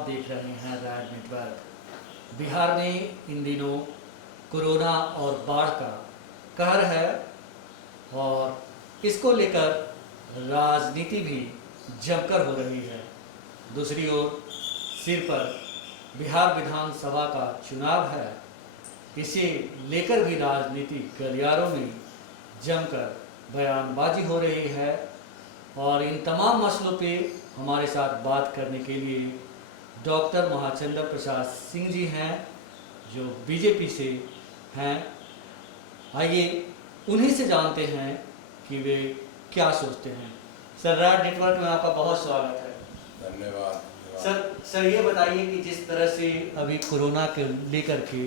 आप देख रहे हैं राज नेटवर्क। बिहार में इन दिनों कोरोना और बाढ़ का कहर है और इसको लेकर राजनीति भी जमकर हो रही है। दूसरी ओर सिर पर बिहार विधानसभा का चुनाव है, इसे लेकर भी राजनीतिक गलियारों में जमकर बयानबाजी हो रही है। और इन तमाम मसलों पे हमारे साथ बात करने के लिए डॉक्टर महाचंद्र प्रसाद सिंह जी हैं, जो बीजेपी से हैं। आइए उन्हीं से जानते हैं कि वे क्या सोचते हैं। सर, राज नेटवर्क में आपका बहुत स्वागत है। धन्यवाद। सर ये बताइए कि जिस तरह से अभी कोरोना के लेकर के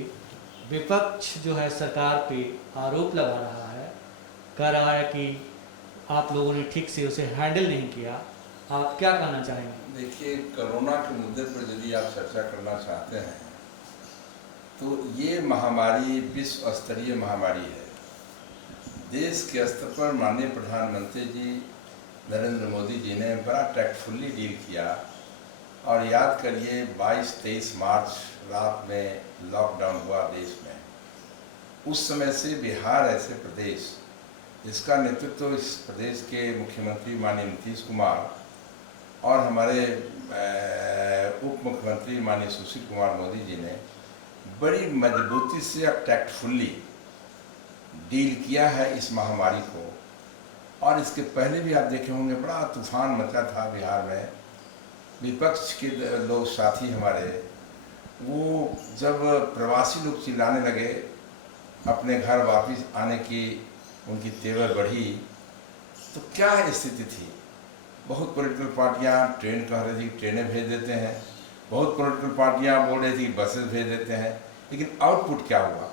विपक्ष जो है सरकार पे आरोप लगा रहा है, कह रहा है कि आप लोगों ने ठीक से उसे हैंडल नहीं किया, आप क्या कहना चाहेंगे? देखिए, कोरोना के मुद्दे पर यदि आप चर्चा करना चाहते हैं तो ये महामारी विश्व स्तरीय महामारी है। देश के स्तर पर माननीय प्रधानमंत्री जी नरेंद्र मोदी जी ने बड़ा टैक्टफुली डील किया। और याद करिए 22-23 मार्च रात में लॉकडाउन हुआ देश में। उस समय से बिहार ऐसे प्रदेश जिसका नेतृत्व इस प्रदेश के मुख्यमंत्री माननीय नीतीश कुमार और हमारे उप मुख्यमंत्री माननीय सुशील कुमार मोदी जी ने बड़ी मजबूती से और टैक्टफुली डील किया है इस महामारी को। और इसके पहले भी आप देखे होंगे बड़ा तूफान मचा था बिहार में। विपक्ष के लोग साथी हमारे, वो जब प्रवासी लोग चिल्लाने लगे अपने घर वापस आने की उनकी तेवर बढ़ी, तो क्या स्थिति थी। बहुत पॉलिटिकल पार्टियां ट्रेन कह रही थी ट्रेनें भेज देते हैं, बहुत पॉलिटिकल पार्टियां बोल रही थी बसेस भेज देते हैं। लेकिन आउटपुट क्या हुआ?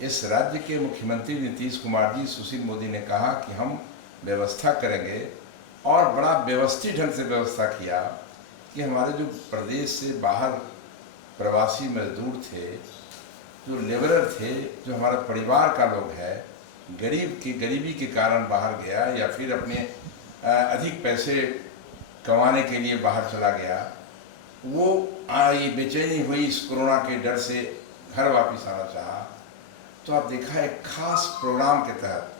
इस राज्य के मुख्यमंत्री नीतीश कुमार जी, सुशील मोदी ने कहा कि हम व्यवस्था करेंगे और बड़ा व्यवस्थित ढंग से व्यवस्था किया कि हमारे जो प्रदेश से बाहर प्रवासी मजदूर थे, जो लेबरर थे, जो हमारा परिवार का लोग है, गरीबी के कारण बाहर गया या फिर अपने अधिक पैसे कमाने के लिए बाहर चला गया, वो ये बेचैनी हुई इस कोरोना के डर से घर वापस आना चाहा। तो आप देखा एक खास प्रोग्राम के तहत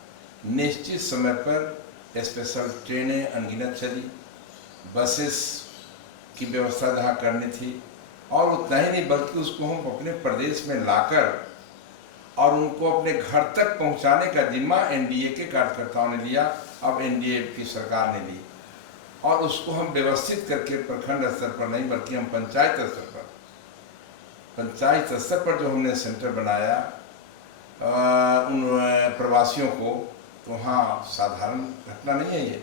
निश्चित समय पर स्पेशल ट्रेनें अनगिनत चली, बसेस की व्यवस्था जहाँ करनी थी, और उतना ही नहीं बल्कि उसको हम अपने प्रदेश में लाकर और उनको अपने घर तक पहुंचाने का जिम्मा एनडीए के कार्यकर्ताओं ने लिया, अब एनडीए की सरकार ने ली। और उसको हम व्यवस्थित करके प्रखंड स्तर पर नहीं बल्कि हम पंचायत स्तर पर जो हमने सेंटर बनाया उन प्रवासियों को, तो वहाँ साधारण घटना नहीं है ये।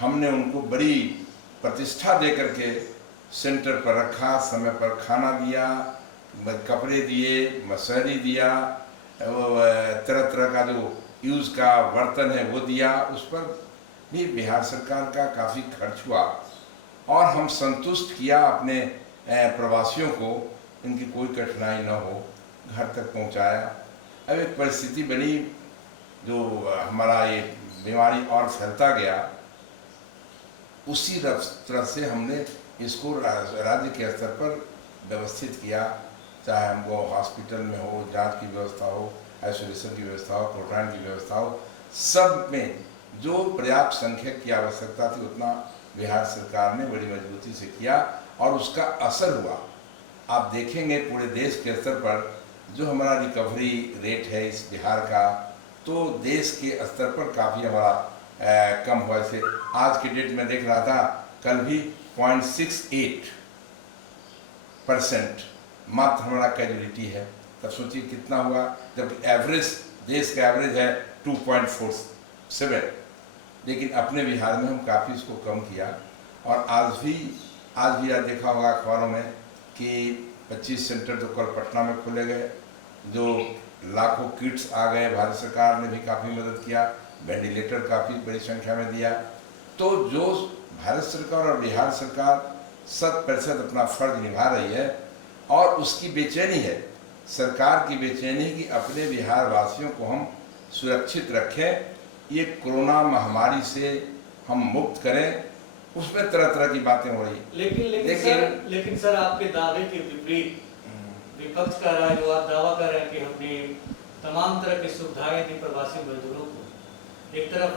हमने उनको बड़ी प्रतिष्ठा दे करके सेंटर पर रखा, समय पर खाना दिया, कपड़े दिए, मशहरी दिया, तरह तरह का जो यूज़ का बर्तन है वो दिया। उस पर भी बिहार सरकार का काफ़ी खर्च हुआ और हम संतुष्ट किया अपने प्रवासियों को, इनकी कोई कठिनाई न हो, घर तक पहुंचाया। अब एक परिस्थिति बनी जो हमारा ये बीमारी और फैलता गया, उसी तरह से हमने इसको राज्य के स्तर पर व्यवस्थित किया। चाहे हमको हॉस्पिटल में हो, जांच की व्यवस्था हो, आइसोलेशन की व्यवस्था हो, क्वारंटाइन की व्यवस्था हो, सब में जो पर्याप्त संख्यक की आवश्यकता थी उतना बिहार सरकार ने बड़ी मजबूती से किया और उसका असर हुआ। आप देखेंगे पूरे देश के स्तर पर जो हमारा रिकवरी रेट है इस बिहार का, तो देश के स्तर पर काफ़ी हमारा कम हुआ। जैसे आज के डेट में देख रहा था, कल भी 0.68% मात्र हमारा कैजुअलिटी है। तब सोचिए कितना हुआ, जबकि एवरेज देश का एवरेज है 2.47। लेकिन अपने बिहार में हम काफ़ी इसको कम किया। और आज भी आप देखा होगा अखबारों में कि 25 सेंटर तो कल पटना में खोले गए, जो लाखों किट्स आ गए, भारत सरकार ने भी काफ़ी मदद किया, वेंटिलेटर काफ़ी बड़ी संख्या में दिया। तो जो भारत सरकार और बिहार सरकार 100% अपना फर्ज निभा रही है और उसकी बेचैनी है, सरकार की बेचैनी कि अपने बिहार वासियों को हम सुरक्षित रखें, ये कोरोना महामारी से हम मुक्त करें उसमें तरह तरह की बातें हो रही। लेकिन सर आपके दावे के विपरीत विपक्ष कह रहा है, जो आप दावा कर रहे हैं कि हमने तमाम तरह की सुविधाएं दी प्रवासी मजदूरों को। एक तरफ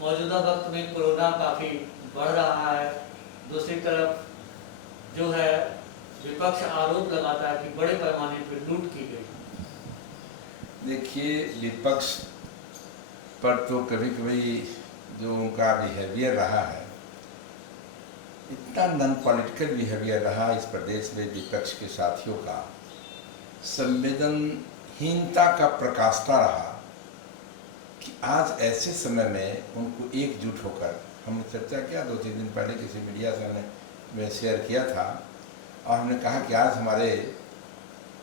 मौजूदा वक्त में कोरोना काफ़ी बढ़ रहा है, दूसरी तरफ जो है विपक्ष आरोप लगाता है कि बड़े पैमाने पर लूट की गई। देखिए, विपक्ष पर तो कभी कभी जो उनका बिहेवियर रहा है, इतना नॉन पॉलिटिकल बिहेवियर रहा इस प्रदेश में विपक्ष के साथियों का, संवेदनहीनता का प्रकाष्ठा रहा कि आज ऐसे समय में उनको एकजुट होकर, हमने चर्चा किया 2-3 दिन पहले किसी मीडिया से हमने शेयर किया था, और हमने कहा कि आज हमारे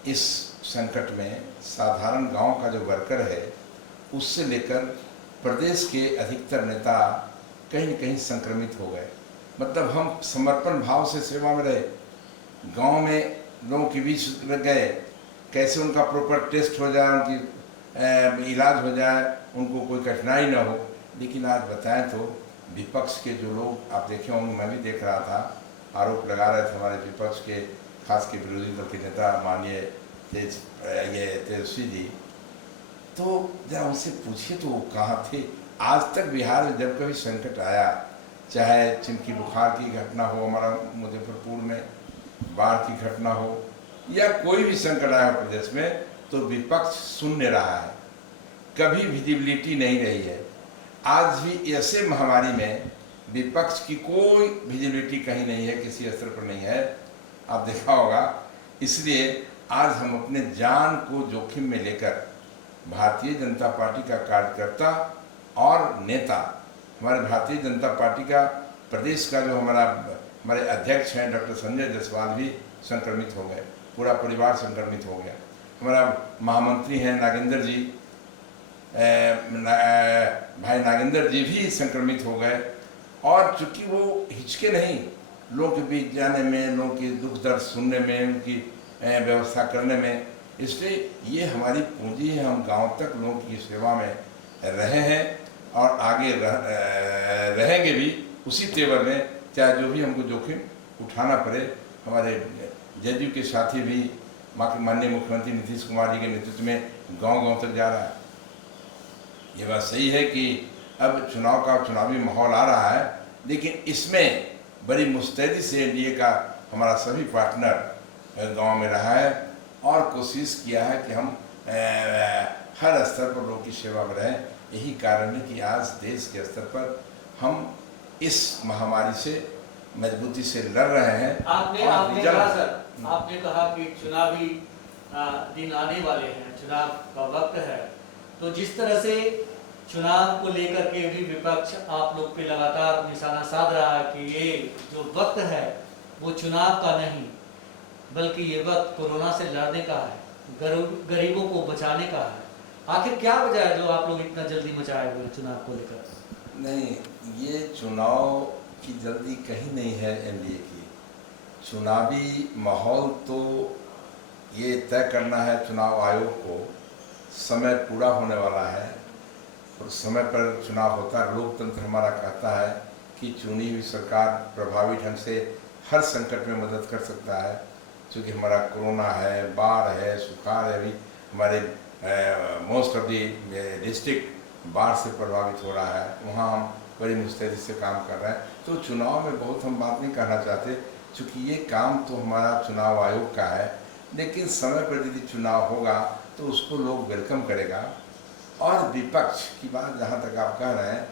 इस संकट में साधारण गांव का जो वर्कर है उससे लेकर प्रदेश के अधिकतर नेता कहीं न कहीं संक्रमित हो गए। मतलब हम समर्पण भाव से सेवा में रहे, गांव में लोगों के बीच लग गए, कैसे उनका प्रॉपर टेस्ट हो जाए, उनकी इलाज हो जाए, उनको कोई कठिनाई न हो। लेकिन आज बताएं तो विपक्ष के जो लोग, आप देखे होंगे, मैं भी देख रहा था, आरोप लगा रहे थे हमारे विपक्ष के, खास के विरोधी दल के नेता माननीय तेजस्वी जी, तो जरा उनसे पूछिए तो वो कहाँ थे। आज तक बिहार में जब कभी संकट आया, चाहे चिमकी बुखार की घटना हो, हमारा मुजफ्फरपुर में बाढ़ की घटना हो, या कोई भी संकट आया प्रदेश में, तो विपक्ष शून्य रहा है, कभी विजिबिलिटी नहीं रही है। आज भी ऐसे महामारी में विपक्ष की कोई विजिबिलिटी कहीं नहीं है, किसी स्तर पर नहीं है, आप देखा होगा। इसलिए आज हम अपने जान को जोखिम में लेकर भारतीय जनता पार्टी का कार्यकर्ता और नेता, हमारे भारतीय जनता पार्टी का प्रदेश का जो हमारे अध्यक्ष हैं डॉक्टर संजय जायसवाल भी संक्रमित हो गए, पूरा परिवार संक्रमित हो गया। हमारा महामंत्री हैं नागेंद्र जी, भाई नागेंद्र जी भी संक्रमित हो गए। और चूँकि वो हिचके नहीं लोगों के बीच जाने में, लोगों की दुख दर्द सुनने में, उनकी व्यवस्था करने में, इसलिए ये हमारी पूंजी है। हम गांव तक लोगों की सेवा में रहे हैं और आगे रहेंगे भी उसी तेवर में, चाहे जो भी हमको जोखिम उठाना पड़े। हमारे जदयू के साथी भी माननीय मुख्यमंत्री नीतीश कुमार जी के नेतृत्व में गांव-गांव तक जा रहा है। ये बात सही है कि अब चुनावी माहौल आ रहा है, लेकिन इसमें बड़ी मुस्तैदी से एनडीए का हमारा सभी पार्टनर गांव में रहा है और कोशिश किया है कि हम हर स्तर पर लोगों की सेवा में रहें। यही कारण है कि आज देश के स्तर पर हम इस महामारी से मजबूती से लड़ रहे हैं। आपने कहा कि चुनावी दिन आने वाले हैं, चुनाव का वक्त है, तो जिस तरह से चुनाव को लेकर के भी विपक्ष आप लोग पे लगातार निशाना साध रहा है कि ये जो वक्त है वो चुनाव का नहीं, बल्कि ये वक्त कोरोना से लड़ने का है, गरीबों को बचाने का है। आखिर क्या वजह है जो आप लोग इतना जल्दी मचाए हुए चुनाव को लेकर? नहीं, ये चुनाव की जल्दी कहीं नहीं है एनडीए की। चुनावी माहौल तो ये तय करना है चुनाव आयोग को, समय पूरा होने वाला है और समय पर चुनाव होता है। लोकतंत्र हमारा कहता है कि चुनी हुई सरकार प्रभावी ढंग से हर संकट में मदद कर सकता है। क्योंकि हमारा कोरोना है, बाढ़ है, सुखाड़ है, अभी हमारे मोस्ट ऑफ दी डिस्ट्रिक्ट बाढ़ से प्रभावित हो रहा है, वहाँ हम बड़ी मुस्तैदी से काम कर रहे हैं। तो चुनाव में बहुत हम बात नहीं करना चाहते, क्योंकि ये काम तो हमारा चुनाव आयोग का है। लेकिन समय पर यदि चुनाव होगा तो उसको लोग वेलकम करेगा। और विपक्ष की बात जहाँ तक आप कह रहे हैं,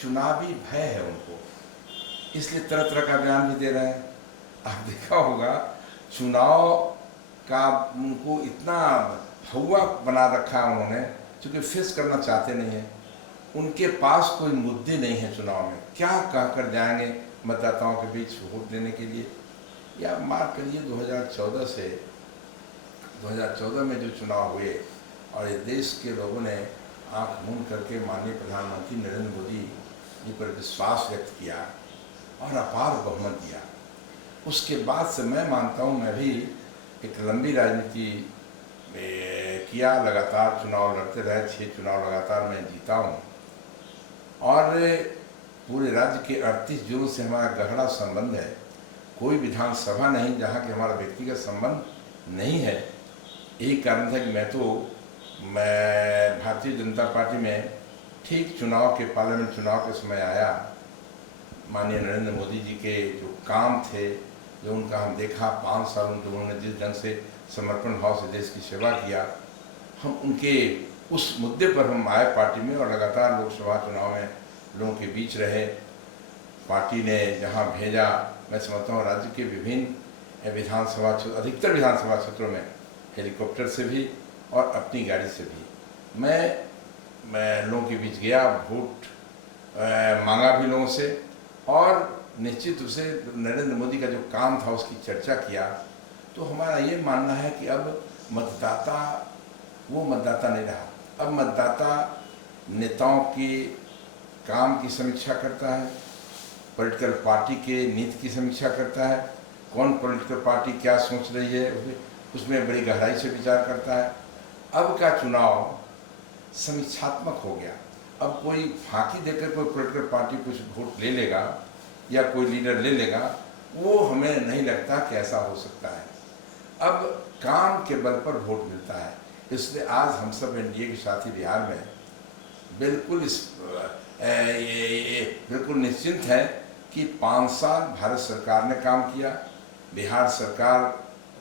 चुनावी भय है उनको, इसलिए तरह तरह का बयान भी दे रहे हैं। आप देखा होगा चुनाव का उनको इतना हवा बना रखा है उन्होंने, क्योंकि फेस करना चाहते नहीं हैं। उनके पास कोई मुद्दे नहीं है चुनाव में, क्या कहकर जाएंगे मतदाताओं के बीच वोट देने के लिए। या मार्क करिए 2014 में जो चुनाव हुए और इस देश के लोगों ने आंख मूंद करके माननीय प्रधानमंत्री नरेंद्र मोदी जी पर विश्वास व्यक्त किया और अपार बहुमत दिया। उसके बाद से मैं मानता हूँ, मैं भी एक लंबी राजनीति किया, लगातार चुनाव लड़ते रहे, 6 चुनाव लगातार मैं जीता हूँ। और पूरे राज्य के 38 जिलों से हमारा गहरा संबंध है। कोई विधानसभा नहीं जहाँ के हमारा व्यक्तिगत संबंध नहीं है। यही कारण था कि मैं भारतीय जनता पार्टी में ठीक पार्लियामेंट चुनाव के समय आया। माननीय नरेंद्र मोदी जी के जो काम थे, जो उनका हम देखा 5 साल उन्होंने जिस ढंग से समर्पण भाव से देश की सेवा किया, हम उनके उस मुद्दे पर हम आए पार्टी में और लगातार लोकसभा चुनाव में लोगों के बीच रहे। पार्टी ने जहां भेजा, मैं समझता हूँ राज्य के विभिन्न अधिकतर विधानसभा क्षेत्रों में हेलीकॉप्टर से भी और अपनी गाड़ी से भी मैं लोगों के बीच गया, वोट मांगा भी लोगों से और निश्चित रूप से नरेंद्र मोदी का जो काम था उसकी चर्चा किया। तो हमारा ये मानना है कि अब मतदाता वो मतदाता नहीं रहा। अब मतदाता नेताओं के काम की समीक्षा करता है, पॉलिटिकल पार्टी के नीति की समीक्षा करता है, कौन पॉलिटिकल पार्टी क्या सोच रही है उसमें बड़ी गहराई से विचार करता है। अब का चुनाव समीक्षात्मक हो गया। अब कोई फांकी देकर कोई पॉलिटिकल पार्टी कुछ वोट ले लेगा या कोई लीडर ले लेगा, वो हमें नहीं लगता कि ऐसा हो सकता है। अब काम के बल पर वोट मिलता है। इसलिए आज हम सब एनडीए के साथी बिहार में बिल्कुल बिल्कुल निश्चिंत है कि 5 साल भारत सरकार ने काम किया। बिहार सरकार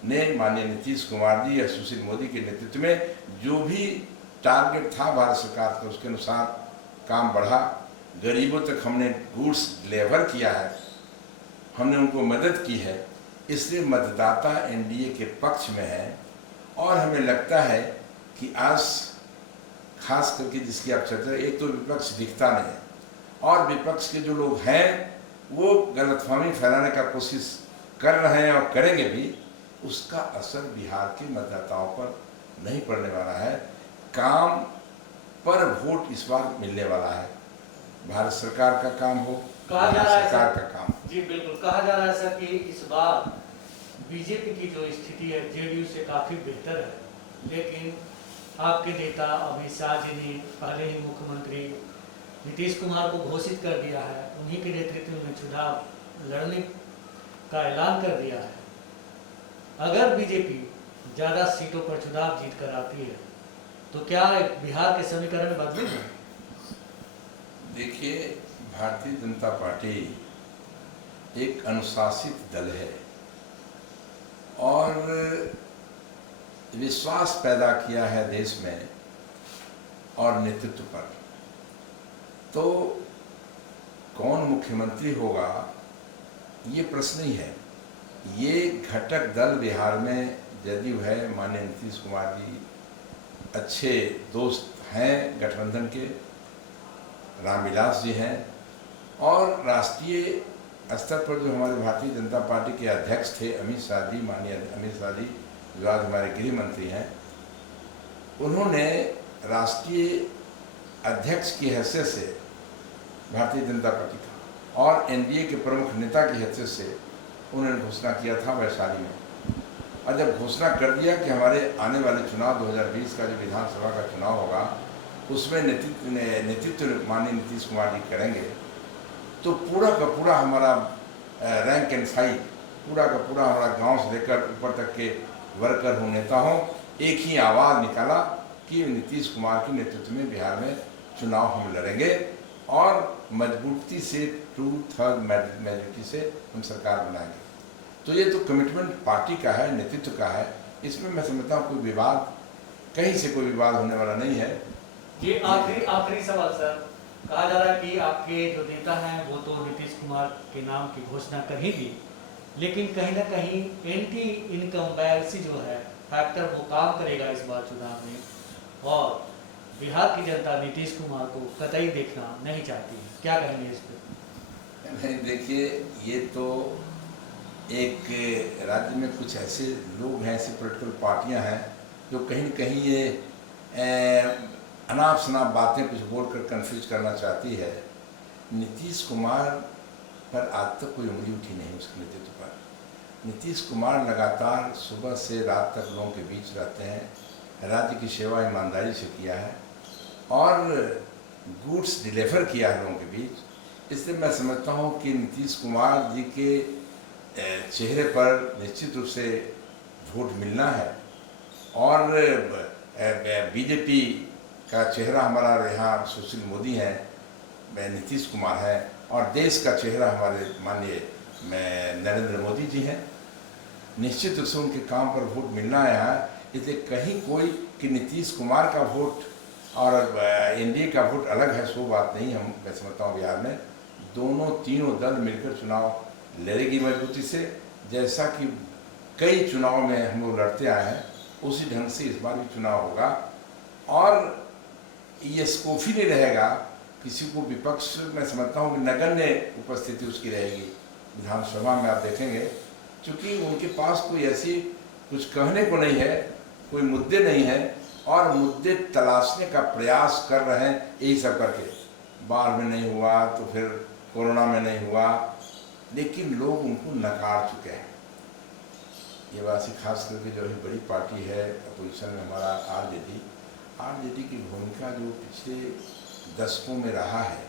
ने माननीय नीतीश कुमार जी या सुशील मोदी के नेतृत्व में जो भी टारगेट था भारत सरकार का, उसके अनुसार काम बढ़ा। गरीबों तक हमने गुड्स डिलीवर किया है, हमने उनको मदद की है। इसलिए मतदाता एनडीए के पक्ष में है और हमें लगता है कि आज खास करके जिसकी आप चर्चा, एक तो विपक्ष दिखता नहीं है और विपक्ष के जो लोग हैं वो गलतफहमी फैलाने का कोशिश कर रहे हैं और करेंगे भी। उसका असर बिहार के मतदाताओं पर नहीं पड़ने वाला है। काम पर वोट इस बार मिलने वाला है। भारत सरकार का काम हो, कहा जा रहा है सरकार का काम। जी बिल्कुल, कहा जा रहा है सर कि इस बार बीजेपी की जो स्थिति है जेडीयू से काफी बेहतर है, लेकिन आपके नेता अमित शाह जी ने पहले ही मुख्यमंत्री नीतीश कुमार को घोषित कर दिया है, उन्हीं के नेतृत्व में चुनाव लड़ने का ऐलान कर दिया है। अगर बीजेपी ज़्यादा सीटों पर चुनाव जीत कर आती है तो क्या बिहार के समीकरण बदलेंगे? देखिए, भारतीय जनता पार्टी एक अनुशासित दल है और विश्वास पैदा किया है देश में और नेतृत्व पर। तो कौन मुख्यमंत्री होगा ये प्रश्न ही है। ये घटक दल बिहार में जदयू है, माननीय नीतीश कुमार जी अच्छे दोस्त हैं गठबंधन के, रामविलास जी हैं और राष्ट्रीय स्तर पर जो हमारे भारतीय जनता पार्टी के अध्यक्ष थे अमित शाह जी, माननीय अमित शाह जी जो आज हमारे गृह मंत्री हैं, उन्होंने राष्ट्रीय अध्यक्ष की हैसियत से भारतीय जनता पार्टी का और एनडीए के प्रमुख नेता की हैसियत से उन्होंने घोषणा किया था वैशाली में। और जब घोषणा कर दिया कि हमारे आने वाले चुनाव 2020 का जो विधानसभा का चुनाव होगा उसमें नेतृत्व माननीय नीतीश कुमार जी करेंगे, तो पूरा का पूरा हमारा रैंक एंड फाइल, पूरा का पूरा हमारा गांव से लेकर ऊपर तक के वर्कर हो, नेता हो, एक ही आवाज़ निकाला कि नीतीश कुमार के नेतृत्व में बिहार में चुनाव हम लड़ेंगे और मजबूती से 2/3 मेजोरिटी से हम सरकार बनाएंगे। तो ये तो कमिटमेंट पार्टी का है, नेतृत्व का है। इसमें मैं समझता हूँ कोई विवाद, कहीं से कोई विवाद होने वाला नहीं है। ये आखिरी सवाल सर, कहा जा रहा है कि आपके जो नेता हैं वो तो नीतीश कुमार के नाम की घोषणा कर ही दी, लेकिन कहीं ना कहीं एंटी इनकम्बेंसी जो है फैक्टर वो काम करेगा इस बार चुनाव में और बिहार की जनता नीतीश कुमार को कतई देखना नहीं चाहती है। क्या कहेंगे इस पर? नहीं, देखिए, ये तो एक राज्य में कुछ ऐसे लोग हैं, ऐसी पॉलिटिकल पार्टियां हैं जो कहीं न कहीं ये अनाप शनाप बातें कुछ बोलकर कंफ्यूज करना चाहती है। नीतीश कुमार पर आज तक कोई उंगली उठी नहीं उसके नेतृत्व पर। नीतीश कुमार लगातार सुबह से रात तक लोगों के बीच रहते हैं, राज्य की सेवा ईमानदारी से किया है और गुड्स डिलीवर किया है लोगों के बीच। इसलिए मैं समझता हूँ कि नीतीश कुमार जी के चेहरे पर निश्चित रूप से वोट मिलना है और बीजेपी का चेहरा हमारा यहाँ सुशील मोदी हैं, नीतीश कुमार हैं और देश का चेहरा हमारे माननीय नरेंद्र मोदी जी हैं। निश्चित रूप से उनके काम पर वोट मिलना है यहाँ, इसलिए कहीं कोई कि नीतीश कुमार का वोट और एनडीए का वोट अलग है, सो बात नहीं। मैं समझता हूँ बिहार में दोनों तीनों दल मिलकर चुनाव लड़ेगी मजबूती से, जैसा कि कई चुनाव में हम लोग लड़ते आए हैं उसी ढंग से इस बार भी चुनाव होगा। और ये स्कोप ही नहीं रहेगा किसी को विपक्ष, मैं समझता हूँ कि नगण्य उपस्थिति उसकी रहेगी विधानसभा में। आप देखेंगे क्योंकि उनके पास कोई ऐसी कुछ कहने को नहीं है, कोई मुद्दे नहीं है और मुद्दे तलाशने का प्रयास कर रहे हैं यही सब करके। बाढ़ में नहीं हुआ तो फिर कोरोना में नहीं हुआ, लेकिन लोग उनको नकार चुके हैं। ये वासी खास करके जो है बड़ी पार्टी है अपोजिशन में हमारा आरजेडी की भूमिका जो पिछले दशकों में रहा है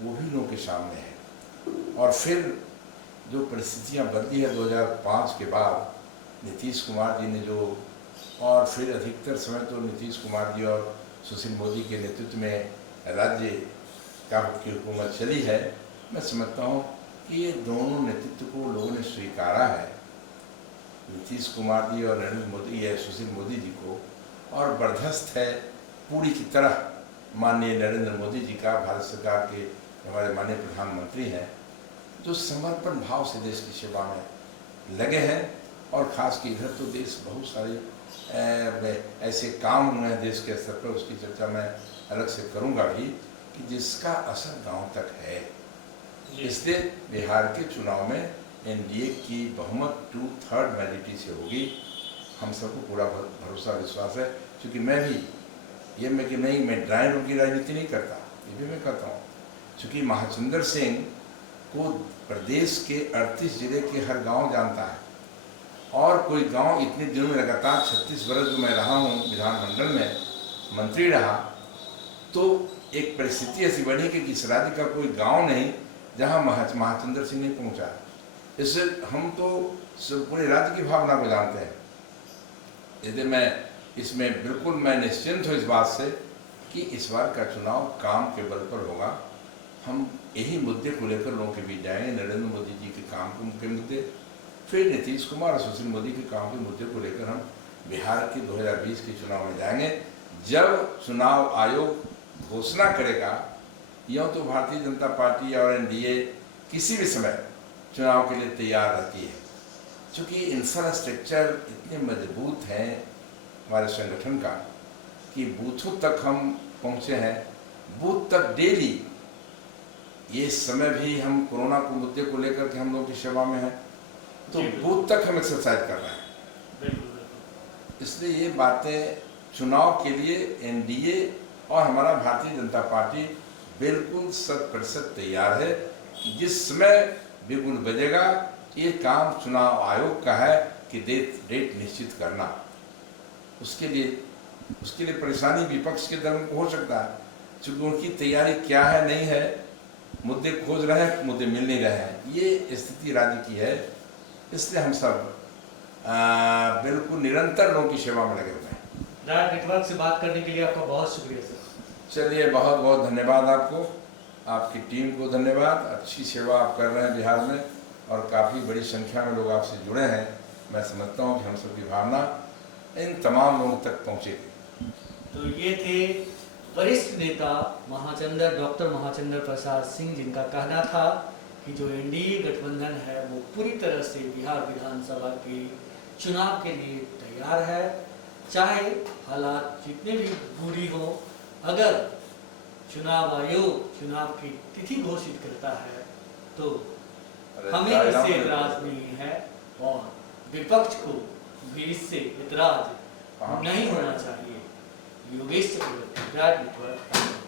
वो भी लोगों के सामने है। और फिर जो परिस्थितियां बदली है 2005 के बाद नीतीश कुमार जी ने जो, और फिर अधिकतर समय तो नीतीश कुमार जी और सुशील मोदी के नेतृत्व में राज्य की हुकूमत चली है। मैं समझता हूँ कि ये दोनों नेतृत्व को लोगों ने स्वीकारा है, नीतीश कुमार जी और नरेंद्र मोदी या सुशील मोदी जी को, और बर्दाश्त है पूरी की तरह माननीय नरेंद्र मोदी जी का, भारत सरकार के हमारे माननीय प्रधानमंत्री हैं जो समर्पण भाव से देश की सेवा में लगे हैं। और खास की इधर तो देश बहुत सारे ऐसे काम हुए हैं देश के स्तर पर, उसकी चर्चा मैं अलग से करूंगा भी, कि जिसका असर गांव तक है। इसलिए बिहार के चुनाव में एनडीए की बहुमत 2/3 मेजॉरिटी से होगी। हम सबको पूरा भरोसा विश्वास है, क्योंकि मैं भी ये मैं कि नहीं, मैं ड्राइंग रूम की राजनीति नहीं करता, ये भी मैं करता हूँ। क्योंकि महाचंद्र सिंह को प्रदेश के 38 जिले के हर गांव जानता है और कोई गांव इतने दिनों में लगातार 36 वर्ष जो मैं रहा हूँ विधानमंडल में मंत्री रहा, तो एक परिस्थिति ऐसी बनी कि इस राज्य का कोई गांव नहीं जहां महाचंद्र सिंह नहीं पहुंचा। इससे हम तो पूरे राज्य की भावना को जानते हैं। यदि मैं इसमें बिल्कुल मैं निश्चिंत हूँ इस बात से कि इस बार का चुनाव काम के बल पर होगा। हम यही मुद्दे को लेकर लोगों के बीच जाएंगे, नरेंद्र मोदी जी के काम के मुद्दे, फिर नीतीश कुमार और सुशील मोदी के काम के मुद्दे को लेकर हम बिहार के 2020 के चुनाव में जाएंगे। जब चुनाव आयोग घोषणा करेगा, यूँ तो भारतीय जनता पार्टी और एनडीए किसी भी समय चुनाव के लिए तैयार रहती है, क्योंकि इंफ्रास्ट्रक्चर इतने मजबूत हैं हमारे संगठन का कि बूथों तक हम पहुँचे हैं, बूथ तक डेली। ये समय भी हम कोरोना को मुद्दे को लेकर के हम लोग की सेवा में हैं, तो बूथ तक हम एक्सरसाइज कर रहे हैं। इसलिए ये बातें चुनाव के लिए एनडीए और हमारा भारतीय जनता पार्टी बिल्कुल 100% तैयार है कि जिस समय बिल्कुल बजेगा, ये काम चुनाव आयोग का है कि डेट निश्चित करना। उसके लिए परेशानी विपक्ष के दल को हो सकता है, क्योंकि उनकी तैयारी क्या है नहीं है, मुद्दे खोज रहे हैं, मुद्दे मिल नहीं रहे हैं, ये स्थिति राज्य की है। इसलिए हम सब बिल्कुल निरंतर लोगों की सेवा में लगे हुए हैं। राज नेटवर्क से बात करने के लिए आपका बहुत शुक्रिया सर। चलिए, बहुत बहुत धन्यवाद आपको, आपकी टीम को धन्यवाद। अच्छी सेवा आप कर रहे हैं बिहार में और काफ़ी बड़ी संख्या में लोग आपसे जुड़े हैं। मैं समझता हूँ कि हम सबकी भावना इन तमाम लोगों तक पहुँचेगी। तो ये थे वरिष्ठ नेता डॉक्टर महाचंद्र प्रसाद सिंह, जिनका कहना था कि जो एनडीए गठबंधन है वो पूरी तरह से बिहार विधानसभा के चुनाव के लिए तैयार है, चाहे हालात जितने भी बुरी हो। अगर चुनाव आयोग चुनाव की तिथि घोषित करता है तो हमें इससे एतराज नहीं है और विपक्ष को भी इससे एतराज नहीं होना चाहिए। योगेश चक्रवर्ती, राज नेटवर्क।